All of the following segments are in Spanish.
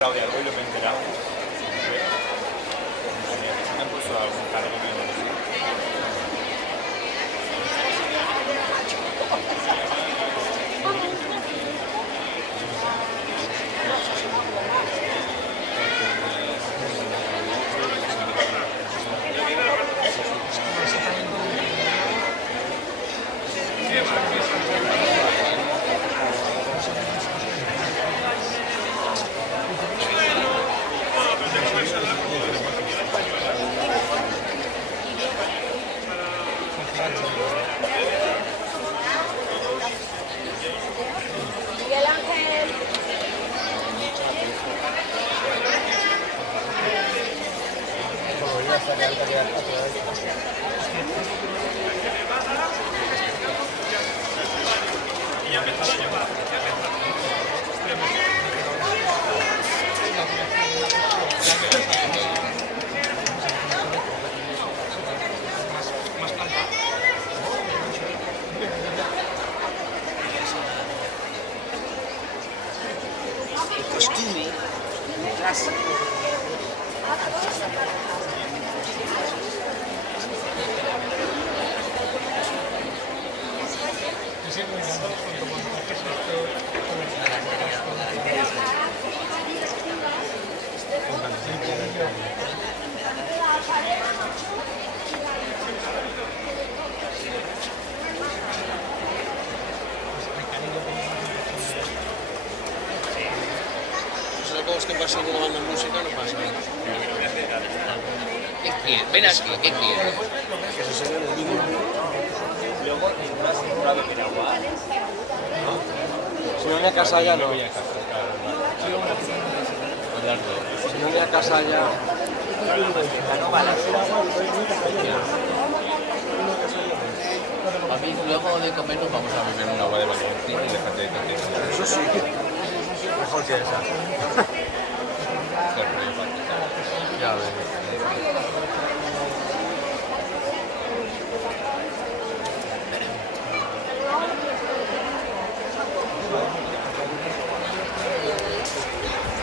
Claudia, hoy lo me he enterado. Me puso algún cargo que no sé. Miguel Ángel. Costumi clásico. Supongo que pasa grabando música, no pasa nada. ¿Qué quieres? Ven aquí, ¿qué quieres? Que se ve en el vídeo. Luego, en una temporada que era guay. Si no voy a casa ya, no. Voy a casa, claro. Si no voy a casa ya. A mí luego de comer nos vamos a beber una agua de Valentín y déjate de tonterías. Eso sí. Mejor que esa. Ya ves.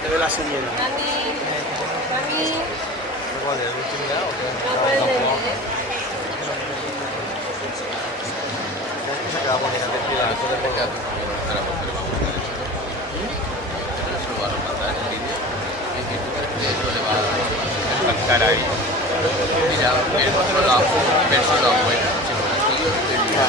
Te ve la señora. Dani. ¿Cuál es? ¿El último ya o qué? No puedes venir. Se acaba poniendo tranquila. Eso lo van a mandar el vídeo. Es que tú crees que eso le va a Estar ahí. mira, persona buena. Si con esto yo estoy bien.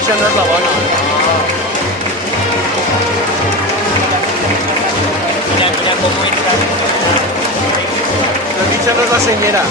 Esa no es la buena. Mira cómo entra. La dicha no es la señora.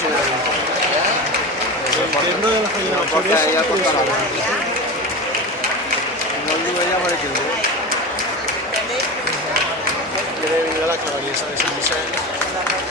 sí. El libro de la fallera porta ella porta la mano. No el libro ella por el libro. Quiere venir a la caballesa de San Vicente.